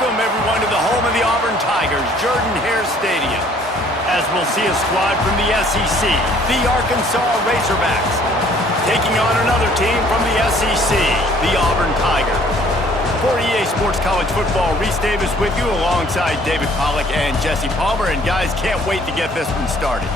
Welcome, everyone, to the home of the Auburn Tigers, Jordan-Hare Stadium. As we'll see a squad from the SEC, the Arkansas Razorbacks, taking on another team from the SEC, the Auburn Tigers. For EA Sports College Football, Reese Davis with you alongside David Pollack and Jesse Palmer. And guys, can't wait to get this one started.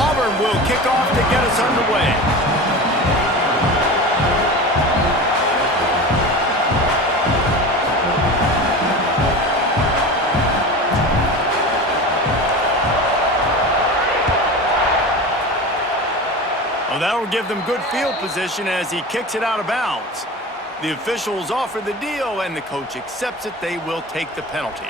Auburn will kick off to get us underway. Well, that'll give them good field position as he kicks it out of bounds. The officials offer the deal, and the coach accepts it. They will take the penalty.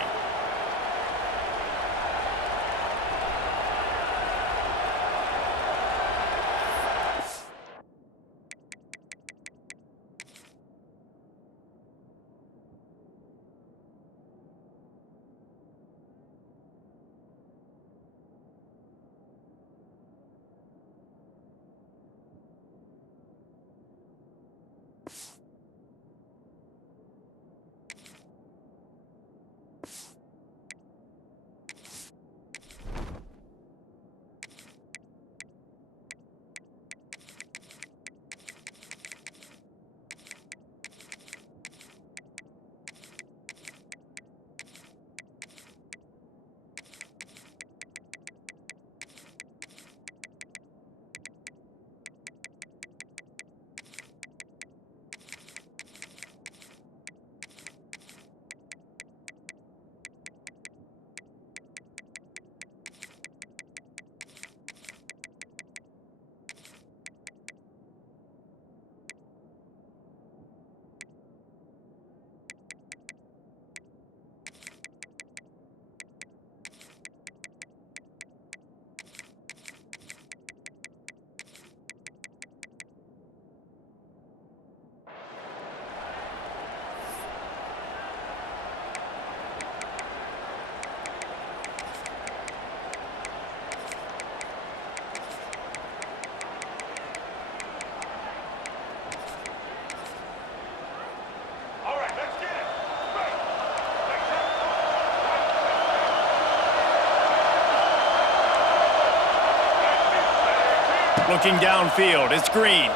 Looking downfield, it's Green.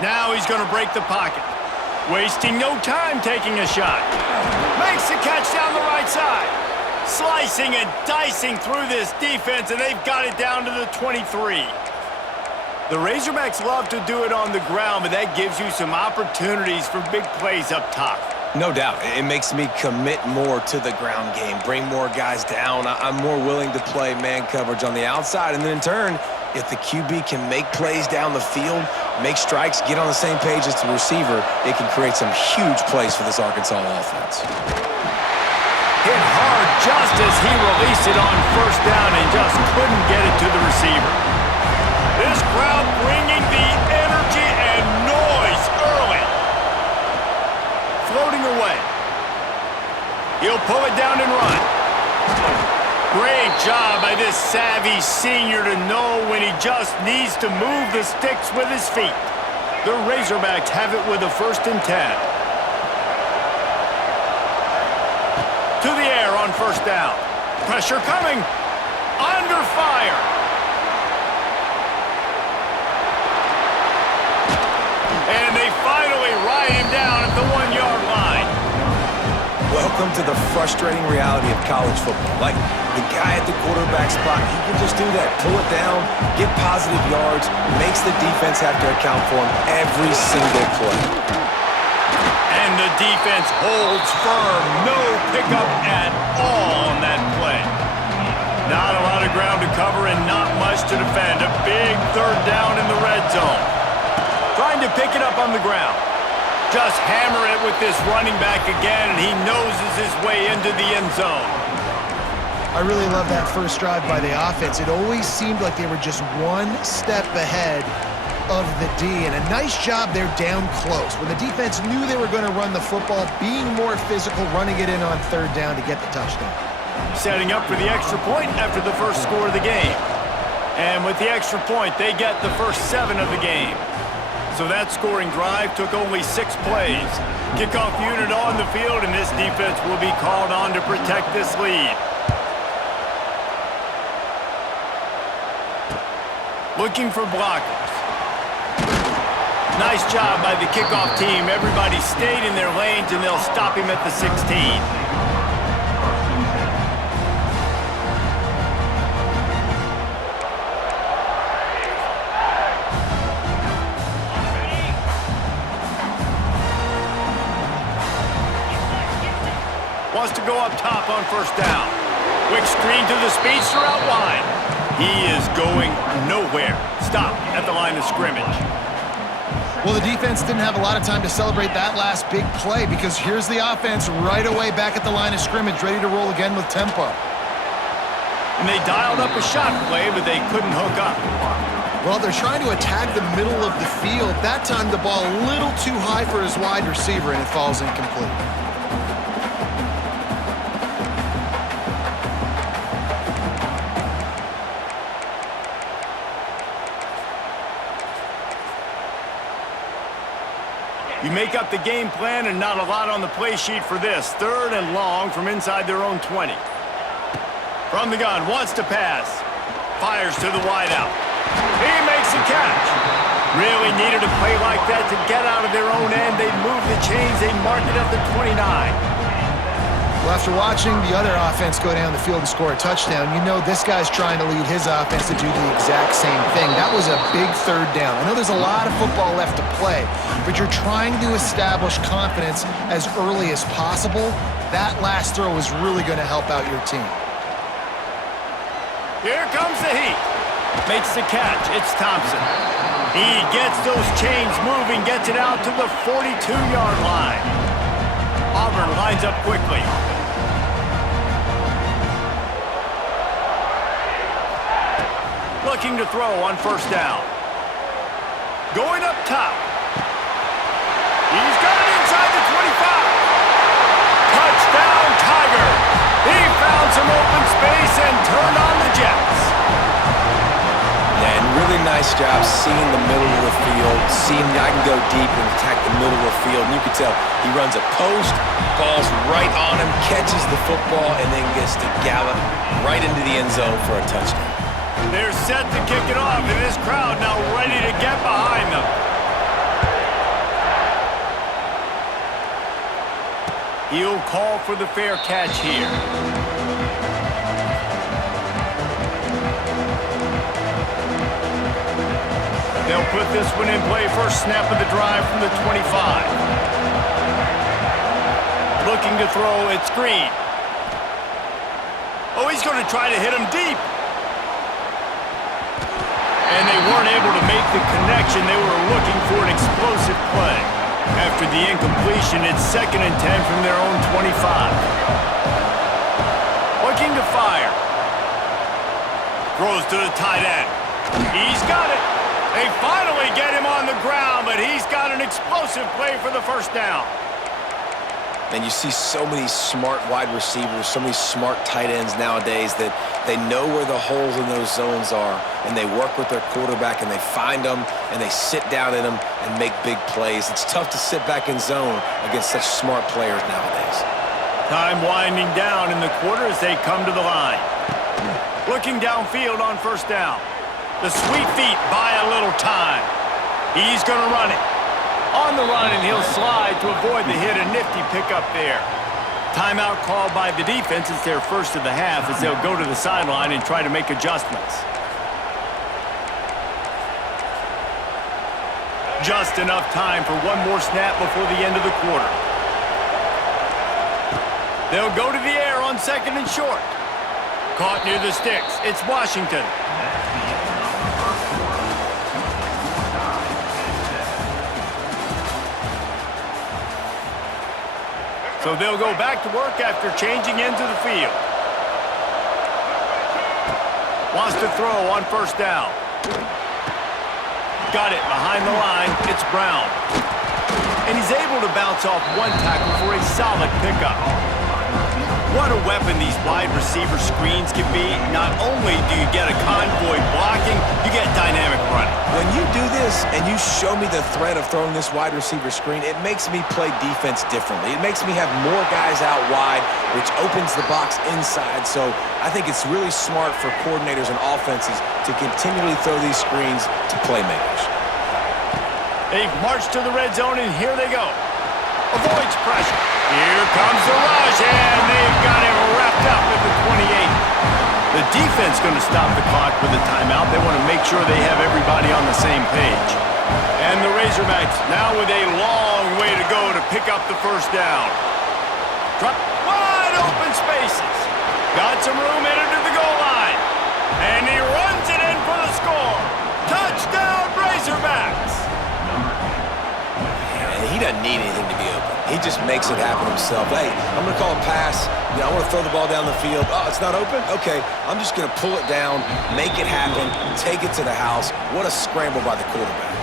Now he's going to break the pocket. Wasting no time taking a shot. Makes the catch down the right side. Slicing and dicing through this defense, and they've got it down to the 23. The Razorbacks love to do it on the ground, but that gives you some opportunities for big plays up top. No doubt. It makes me commit more to the ground game, bring more guys down. I'm more willing to play man coverage on the outside, and then in turn, if the QB can make plays down the field, make strikes, get on the same page as the receiver, it can create some huge plays for this Arkansas offense. Hit hard just as he released it on first down and just couldn't get it to the receiver. This crowd bringing the energy and noise early. Floating away. He'll pull it down and run. Great job by this savvy senior to know when he just needs to move the sticks with his feet. The Razorbacks have it with a 1st and 10. To the air on first down. Pressure coming. Under fire. And they finally ride him down at the 1-yard line. Welcome to the frustrating reality of college football. Like, the guy at the quarterback spot, he can just do that. Pull it down, get positive yards, makes the defense have to account for him every single play. And the defense holds firm. No pickup at all on that play. Not a lot of ground to cover and not much to defend. A big 3rd down in the red zone. Trying to pick it up on the ground. Just hammer it with this running back again, and he noses his way into the end zone. I really love that first drive by the offense. It always seemed like they were just one step ahead of the D, and a nice job there down close. When the defense knew they were going to run the football, being more physical, running it in on third down to get the touchdown. Setting up for the extra point after the first score of the game. And with the extra point, they get the first 7 of the game. So that scoring drive took only 6 plays. Kickoff unit on the field, and this defense will be called on to protect this lead. Looking for blockers. Nice job by the kickoff team. Everybody stayed in their lanes, and they'll stop him at the 16. Wants to go up top on first down. Quick screen to the speedster out wide. He is going nowhere. Stop at the line of scrimmage. Well, the defense didn't have a lot of time to celebrate that last big play because here's the offense right away back at the line of scrimmage, ready to roll again with tempo. And they dialed up a shot play, but they couldn't hook up. Well, they're trying to attack the middle of the field. That time the ball a little too high for his wide receiver, and it falls incomplete. You make up the game plan and not a lot on the play sheet for this. 3rd and long from inside their own 20. From the gun, wants to pass. Fires to the wideout. He makes a catch. Really needed a play like that to get out of their own end. They move the chains. They mark it at the 29. Well, after watching the other offense go down the field and score a touchdown, you know this guy's trying to lead his offense to do the exact same thing. That was a big 3rd down. I know there's a lot of football left to play, but you're trying to establish confidence as early as possible. That last throw is really going to help out your team. Here comes the heat. Makes the catch. It's Thompson. He gets those chains moving, gets it out to the 42-yard line. Auburn lines up quickly. Looking to throw on first down. Going up top. He's got it inside the 25. Touchdown, Tiger. He found some open space and turned on the Jets. Yeah, and really nice job seeing the middle of the field, seeing I can go deep and attack the middle of the field. And you can tell he runs a post, ball's right on him, catches the football, and then gets to gallop right into the end zone for a touchdown. They're set to kick it off, and this crowd now ready to get behind them. He'll call for the fair catch here. They'll put this one in play. First snap of the drive from the 25. Looking to throw, it's Green. Oh, he's going to try to hit him deep. And they weren't able to make the connection. They were looking for an explosive play. After the incompletion, it's 2nd and 10 from their own 25. Looking to fire. Throws to the tight end. He's got it. They finally get him on the ground, but he's got an explosive play for the first down. And you see so many smart wide receivers, so many smart tight ends nowadays that they know where the holes in those zones are, and they work with their quarterback, and they find them, and they sit down in them and make big plays. It's tough to sit back in zone against such smart players nowadays. Time winding down in the quarter as they come to the line. Looking downfield on first down. The sweet feet buy a little time. He's going to run it. On the run, and he'll slide to avoid the hit. A nifty pickup there. Timeout called by the defense. It's their first of the half as they'll go to the sideline and try to make adjustments. Just enough time for one more snap before the end of the quarter. They'll go to the air on 2nd and short. Caught near the sticks. It's Washington. So they'll go back to work after changing into the field. Wants to throw on first down. Got it behind the line. It's Brown. And he's able to bounce off one tackle for a solid pickup. What a weapon these wide receiver screens can be. Not only do you get a convoy blocking, you get dynamic running. When you do this and you show me the threat of throwing this wide receiver screen, it makes me play defense differently. It makes me have more guys out wide, which opens the box inside. So I think it's really smart for coordinators and offenses to continually throw these screens to playmakers. They've marched to the red zone, and here they go. Avoids pressure. Here comes the rush, and they've got him wrapped up at the 28. The defense going to stop the clock with a timeout. They want to make sure they have everybody on the same page. And the Razorbacks now with a long way to go to pick up the first down. Drop wide open spaces. Got some room headed to the goal line. And he runs it in for the score. Touchdown, Razorbacks. He doesn't need anything to be open. He just makes it happen himself. Hey, I'm going to call a pass. I want to throw the ball down the field. Oh, it's not open? Okay, I'm just going to pull it down, make it happen, take it to the house. What a scramble by the quarterback.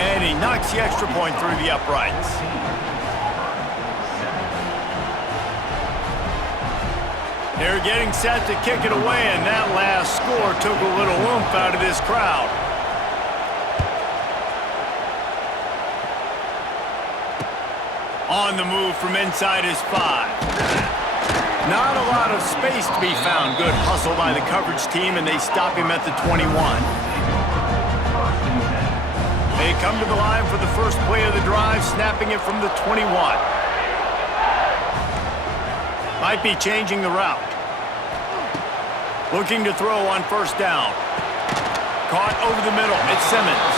And he knocks the extra point through the uprights. They're getting set to kick it away, and that last score took a little oomph out of this crowd. On the move from inside his 5. Not a lot of space to be found. Good hustle by the coverage team, and they stop him at the 21. They come to the line for the first play of the drive, snapping it from the 21. Might be changing the route. Looking to throw on first down. Caught over the middle. It's Simmons.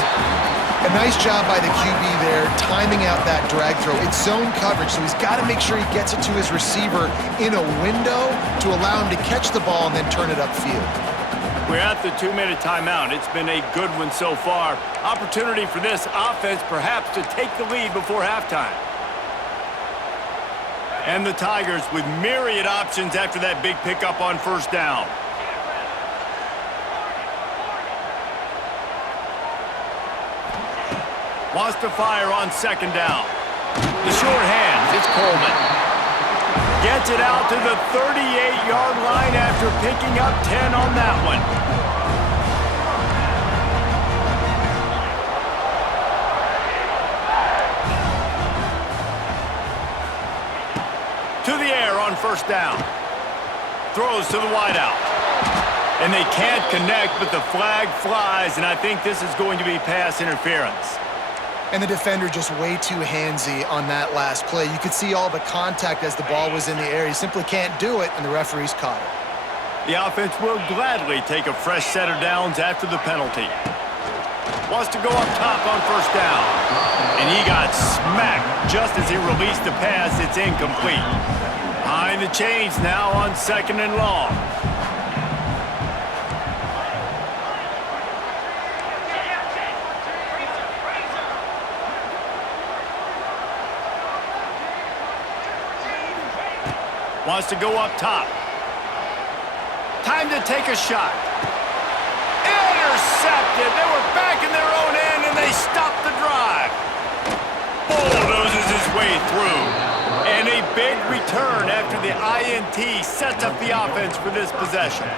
A nice job by the QB there, timing out that drag throw. It's zone coverage, so he's got to make sure he gets it to his receiver in a window to allow him to catch the ball and then turn it upfield. We're at the 2-minute timeout. It's been a good one so far. Opportunity for this offense perhaps to take the lead before halftime. And the Tigers with myriad options after that big pickup on first down. Wants to fire on second down. The short hands, it's Coleman. Gets it out to the 38-yard line after picking up 10 on that one. To the air on first down. Throws to the wideout. And they can't connect, but the flag flies, and I think this is going to be pass interference. And the defender just way too handsy on that last play. You could see all the contact as the ball was in the air. He simply can't do it, and the referee's caught it. The offense will gladly take a fresh set of downs after the penalty. Wants to go up top on first down. And he got smacked just as he released the pass. It's incomplete. Behind the chains now on second and long. Wants to go up top. Time to take a shot. Intercepted. They were back in their own end, and they stopped the drive. Bulldozes his way through. And a big return after the INT sets up the offense for this possession.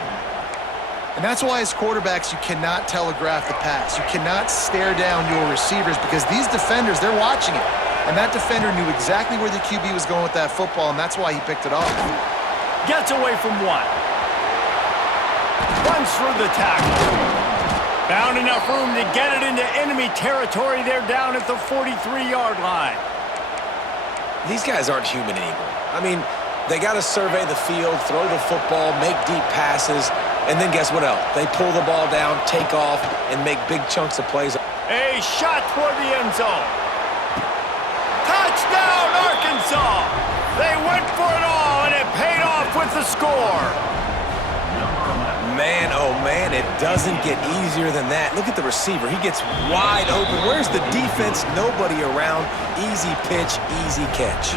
And that's why as quarterbacks, you cannot telegraph the pass. You cannot stare down your receivers because these defenders, they're watching it. And that defender knew exactly where the QB was going with that football, and that's why he picked it off. Gets away from one. Runs through the tackle. Found enough room to get it into enemy territory. They're down at the 43-yard line. These guys aren't human anymore. I mean, they got to survey the field, throw the football, make deep passes, and then guess what else? They pull the ball down, take off, and make big chunks of plays. A shot toward the end zone. Touchdown, Arkansas! They went for it all, and it paid off with the score. Man, oh man, it doesn't get easier than that. Look at the receiver. He gets wide open. Where's the defense? Nobody around. Easy pitch, easy catch.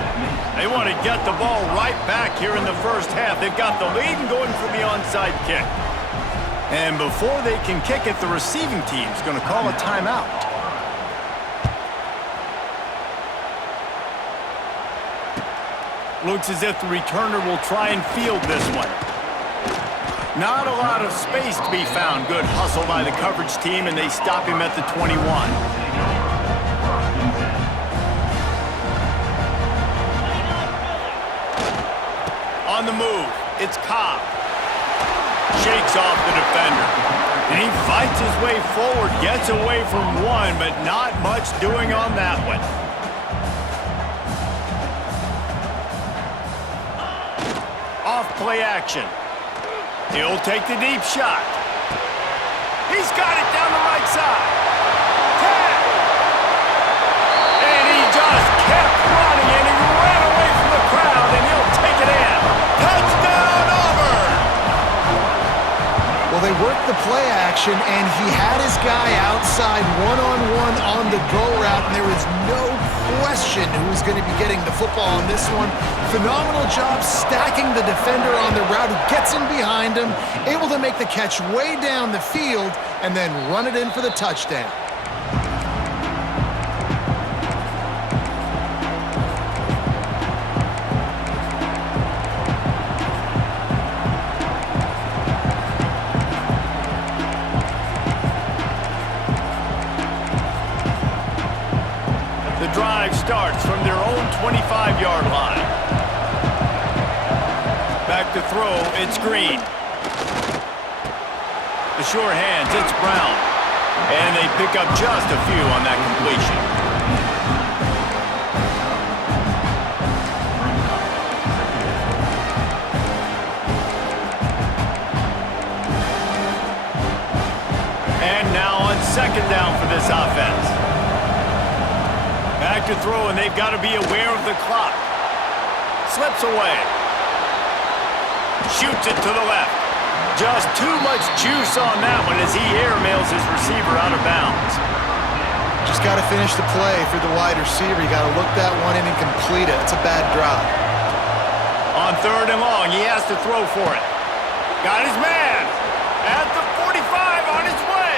They want to get the ball right back here in the first half. They've got the lead and going for the onside kick. And before they can kick it, the receiving team's going to call a timeout. Looks as if the returner will try and field this one. Not a lot of space to be found. Good hustle by the coverage team, and they stop him at the 21. On the move, it's Ncaa. Shakes off the defender. And he fights his way forward, gets away from one, but not much doing on that one. Off play action. He'll take the deep shot. He's got it down the right side. Tap! And he just kept running, and he ran away from the crowd, and he'll take it in. Touchdown, Auburn! Well, they worked the play action, and he had his guy outside one-on-one on the go route, and there was no question who was going to be getting the football on this one. Phenomenal job stacking the defender on the route, who gets in behind him, able to make the catch way down the field, and then run it in for the touchdown. The drive starts from their own 25-yard line. Back to throw, it's Green. The sure hands, it's Brown. And they pick up just a few on that completion. And now on second down for this offense. Back to throw, and they've got to be aware of the clock. Slips away. Shoots it to the left. Just too much juice on that one as he airmails his receiver out of bounds. Just got to finish the play for the wide receiver. You got to look that one in and complete it. It's a bad drop. On third and long, he has to throw for it. Got his man at the 45 on his way.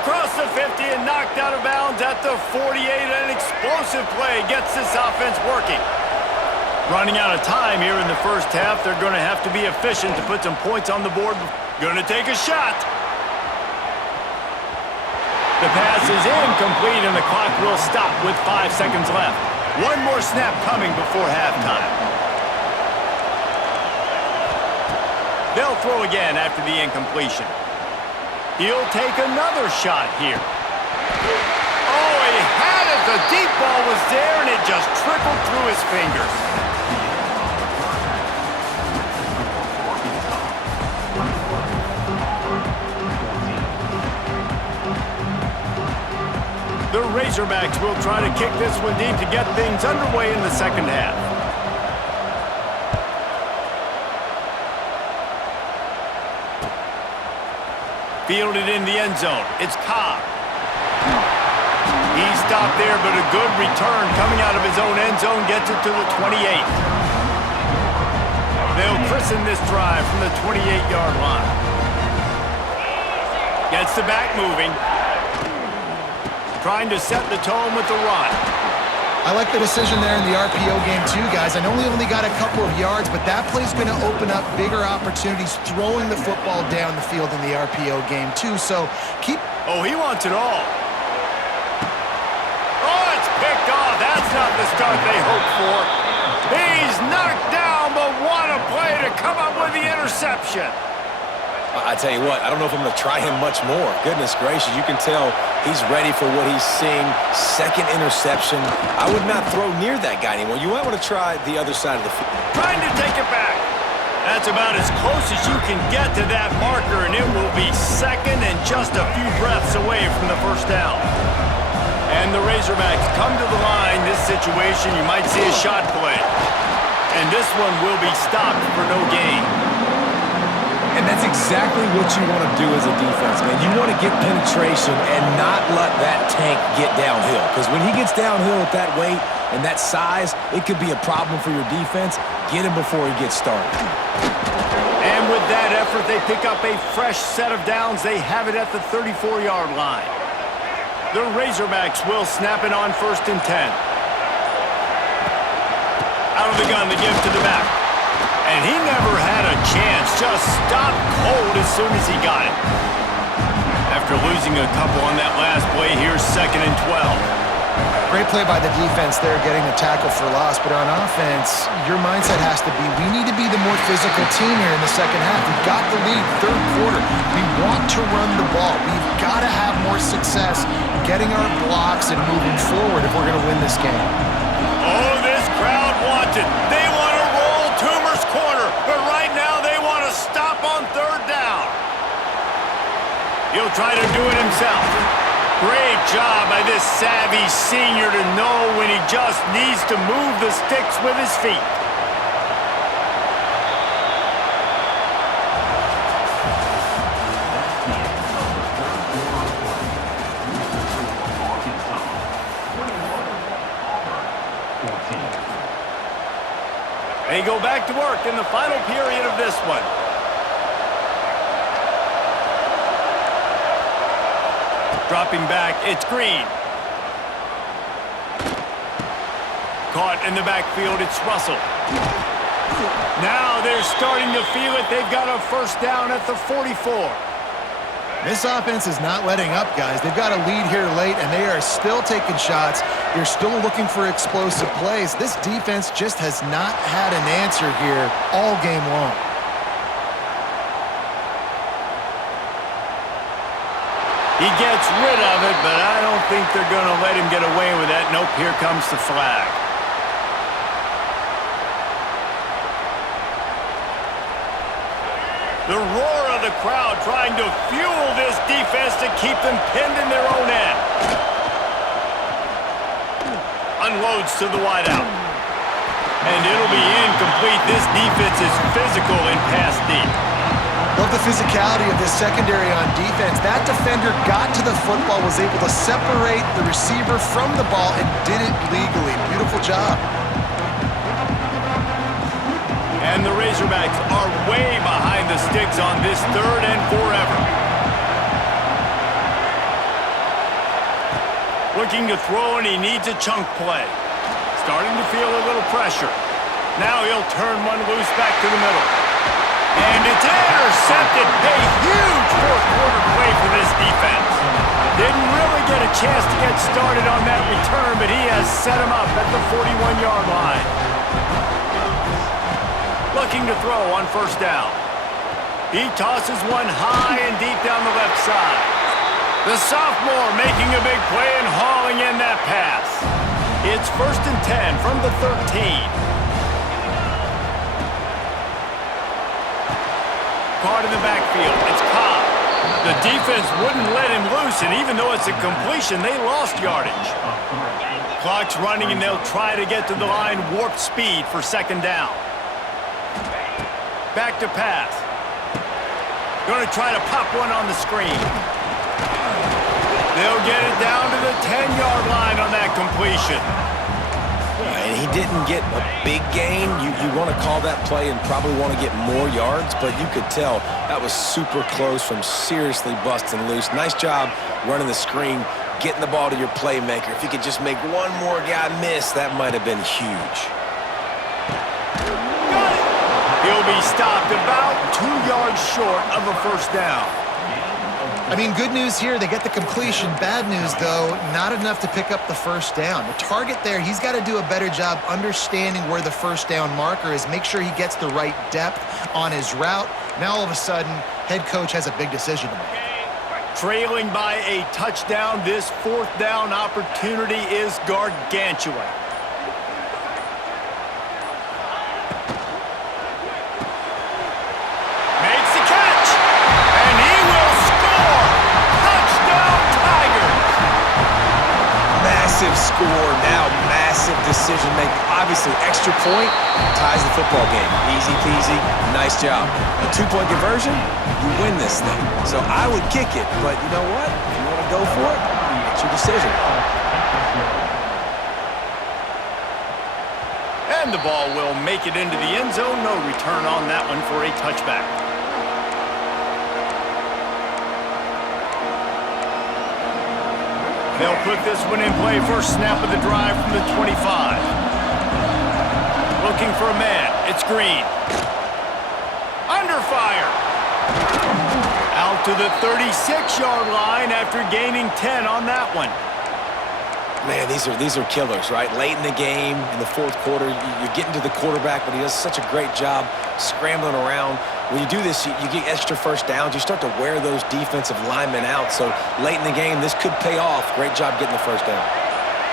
Across the 50 and knocked out of bounds at the 48. An explosive play gets this offense working. Running out of time here in the first half. They're going to have to be efficient to put some points on the board. Going to take a shot. The pass is incomplete, and the clock will stop with 5 seconds left. One more snap coming before halftime. They'll throw again after the incompletion. He'll take another shot here. Oh, he had it. The deep ball was there, and it just trickled through his fingers. The Razorbacks will try to kick this one deep to get things underway in the second half. Fielded in the end zone. It's Ncaa. He stopped there, but a good return coming out of his own end zone gets it to the 28. They'll christen this drive from the 28-yard line. Gets the back moving. Trying to set the tone with the run. I like the decision there in the RPO game too, guys. I know he only got a couple of yards, but that play's going to open up bigger opportunities throwing the football down the field in the RPO game too. So keep... Oh, he wants it all. Oh, it's picked off. That's not the start they hoped for. He's knocked down, but what a play to come up with the interception. I tell you what, I don't know if I'm going to try him much more. Goodness gracious, you can tell he's ready for what he's seeing. Second interception. I would not throw near that guy anymore. You might want to try the other side of the field. Trying to take it back. That's about as close as you can get to that marker, and it will be second and just a few breaths away from the first down. And the Razorbacks come to the line. This situation, you might see a shot play. And this one will be stopped for no gain. And that's exactly what you want to do as a defense, man. You want to get penetration and not let that tank get downhill. Because when he gets downhill with that weight and that size, it could be a problem for your defense. Get him before he gets started. And with that effort, they pick up a fresh set of downs. They have it at the 34-yard line. The Razorbacks will snap it on 1st and 10. Out of the gun, they give to the back. And he never had a chance. Just stopped cold as soon as he got it. After losing a couple on that last play, here's 2nd and 12. Great play by the defense there, getting the tackle for loss. But on offense, your mindset has to be, we need to be the more physical team here in the second half. We've got the lead, 3rd quarter. We want to run the ball. We've got to have more success getting our blocks and moving forward if we're going to win this game. Oh, this crowd wants it. They want to roll Toomer's corner, but right now they want to stop on 3rd down. He'll try to do it himself. Great job by this savvy senior to know when he just needs to move the sticks with his feet. They go back to work in the final period of this one. Dropping back, it's Green. Caught in the backfield, it's Russell. Now they're starting to feel it. They've got a 1st down at the 44. This offense is not letting up, guys. They've got a lead here late, and they are still taking shots. They're still looking for explosive plays. This defense just has not had an answer here all game long. He gets rid of it, but I don't think they're going to let him get away with that. Nope, here comes the flag. The roar of the crowd trying to fuel this defense to keep them pinned in their own end. Unloads to the wideout. And it'll be incomplete. This defense is physical and pass deep. Love the physicality of this secondary on defense. That defender got to the football, was able to separate the receiver from the ball, and did it legally. Beautiful job. And the Razorbacks are way behind the sticks on this 3rd and forever. Looking to throw, and he needs a chunk play. Starting to feel a little pressure. Now he'll turn one loose back to the middle. And it's intercepted. A huge 4th quarter play for this defense. Didn't really get a chance to get started on that return, but he has set him up at the 41-yard line. Looking to throw on 1st down. He tosses one high and deep down the left side. The sophomore making a big play and hauling in that pass. It's 1st and 10 from the 13. Caught in the backfield. It's Ncaa. The defense wouldn't let him loose, and even though it's a completion, they lost yardage. Clock's running, and they'll try to get to the line warp speed for 2nd down. Back to pass. Going to try to pop one on the screen. They'll get it down to the 10-yard line on that completion. And he didn't get a big gain. You want to call that play and probably want to get more yards, but you could tell that was super close from seriously busting loose. Nice job running the screen, getting the ball to your playmaker. If you could just make one more guy miss, that might have been huge. Got it. He'll be stopped about 2 yards short of a 1st down. I mean, good news here, they get the completion. Bad news, though, not enough to pick up the 1st down. The target there, he's got to do a better job understanding where the 1st down marker is, make sure he gets the right depth on his route. Now, all of a sudden, head coach has a big decision to make. Trailing by a touchdown, this 4th down opportunity is gargantuan. Makes the catch, and he will score! Touchdown, Tigers! Massive score, now massive. massive decision-making. Obviously, extra point ties the football game. Easy peasy, nice job. A two-point conversion, you win this thing. So I would kick it, but you know what? If you want to go for it, it's your decision. And the ball will make it into the end zone. No return on that one for a touchback. They'll put this one in play. First snap of the drive from the 25. Looking for a man. It's Green. Under fire. Out to the 36-yard line after gaining 10 on that one. Man, these are killers, right? Late in the game, in the fourth quarter, you're getting to the quarterback, but he does such a great job scrambling around. When you do this, you get extra first downs. You start to wear those defensive linemen out. So late in the game, this could pay off. Great job getting the first down.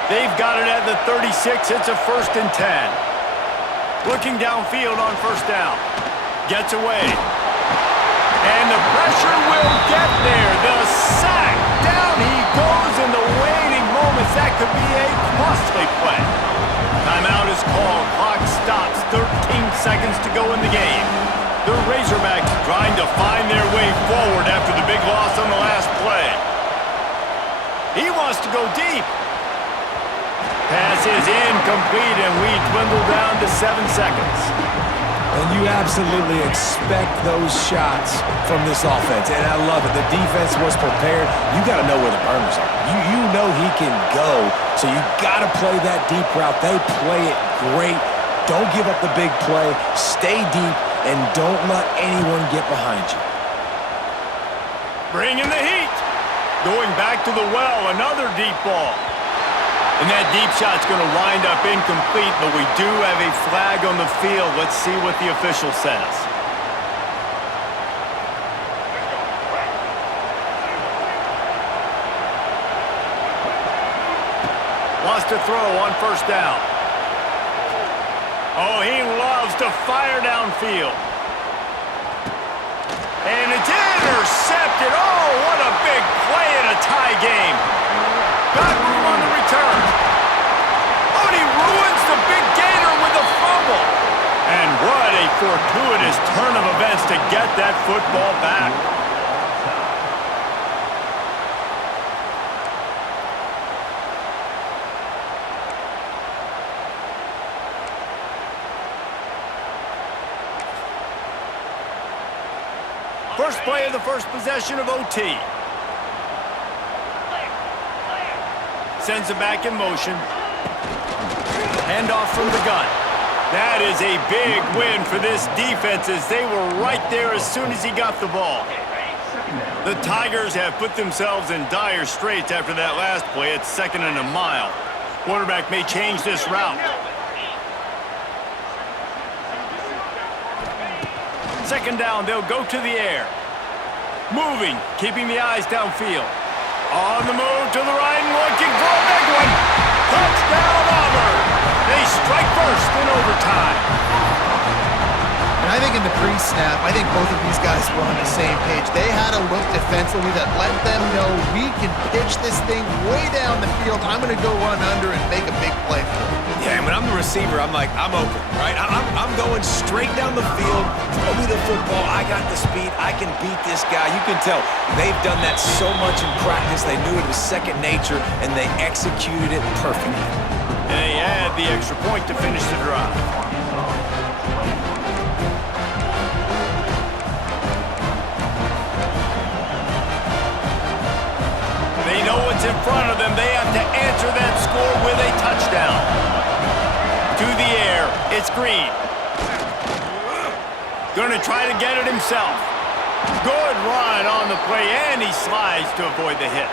They've got it at the 36. It's a 1st and 10. Looking downfield on first down. Gets away. And the pressure will get there. The sack. Down he goes in the waiting moments. That could be a costly play. Timeout is called. Clock stops. 13 seconds to go in the game. The Razorbacks trying to find their way forward after the big loss on the last play. He wants to go deep. Pass is incomplete, and we dwindle down to 7 seconds. And you absolutely expect those shots from this offense, and I love it. The defense was prepared. You got to know where the burners are. You know he can go, so you got to play that deep route. They play it great. Don't give up the big play. Stay deep, and don't let anyone get behind you. Bringing the heat. Going back to the well, another deep ball. And that deep shot's going to wind up incomplete, but we do have a flag on the field. Let's see what the official says. Wants to throw on first down. Oh, he loves to fire downfield. And it's intercepted. Oh, what a big play in a tie game. Got room on the return. Oh, and he ruins the big gainer with a fumble. And what a fortuitous turn of events to get that football back. First play of the first possession of OT. Sends it back in motion. Handoff from the gun. That is a big win for this defense as they were right there as soon as he got the ball. The Tigers have put themselves in dire straits after that last play. It's 2nd and a mile. Quarterback may change this route. Second down, they'll go to the air. Moving, keeping the eyes downfield. On the move to the right and looking for a big one. Touchdown, Auburn. They strike first in overtime. And I think in the pre-snap, I think both of these guys were on the same page. They had a look defensively that let them know we can pitch this thing way down the field. I'm going to go run under and make a big play for it. Yeah, and when I'm the receiver, I'm like, I'm open, right? I'm going straight down the field. Throw me the football. I got the speed. I can beat this guy. You can tell they've done that so much in practice. They knew it was second nature, and they executed it perfectly. And they add the extra point to finish the drive. They know what's in front of them. They have to answer that score with a touchdown. To the air, it's Green. Going to try to get it himself. Good run on the play, and he slides to avoid the hit.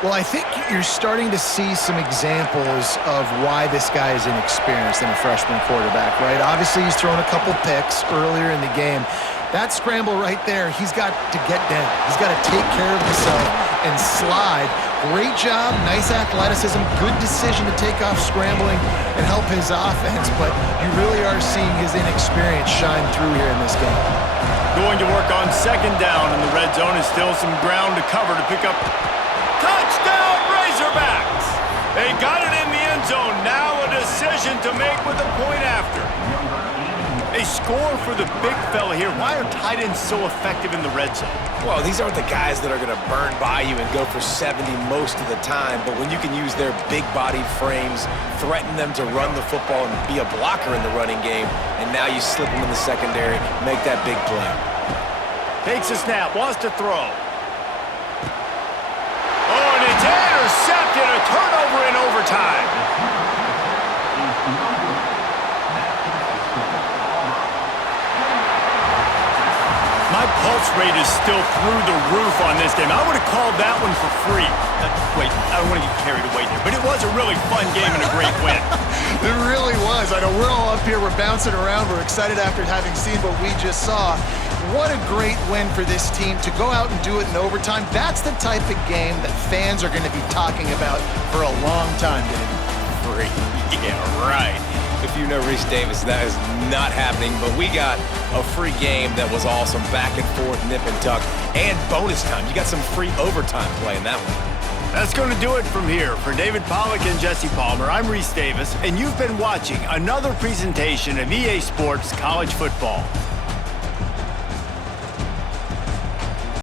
Well, I think you're starting to see some examples of why this guy is inexperienced in a freshman quarterback, right? Obviously, he's thrown a couple picks earlier in the game. That scramble right there, he's got to get down. He's got to take care of himself and slide. Great job, nice athleticism, good decision to take off scrambling and help his offense, but you really are seeing his inexperience shine through here in this game. Going to work on second down in the red zone is still some ground to cover to pick up. Touchdown, Razorbacks! They got it in the end end zone. Now a decision to make with a point after. A score for the big fella here. Why are tight ends so effective in the red zone? Well, these aren't the guys that are going to burn by you and go for 70 most of the time, but when you can use their big-bodied frames, threaten them to run the football and be a blocker in the running game, and now you slip them in the secondary, make that big play. Takes a snap, wants to throw. Oh, and it's intercepted, a turnover in overtime. My pulse rate is still through the roof on this game. I would have called that one for free. Wait, I don't want to get carried away there, but it was a really fun game and a great win. It really was. I know we're all up here, we're bouncing around, we're excited after having seen what we just saw. What a great win for this team to go out and do it in overtime. That's the type of game that fans are going to be talking about for a long time, David. Free. Yeah, right. If you know Reese Davis, that is not happening, but we got a free game that was awesome, back and forth, nip and tuck, and bonus time. You got some free overtime play in that one. That's going to do it from here. For David Pollack and Jesse Palmer, I'm Reese Davis, and you've been watching another presentation of EA Sports College Football.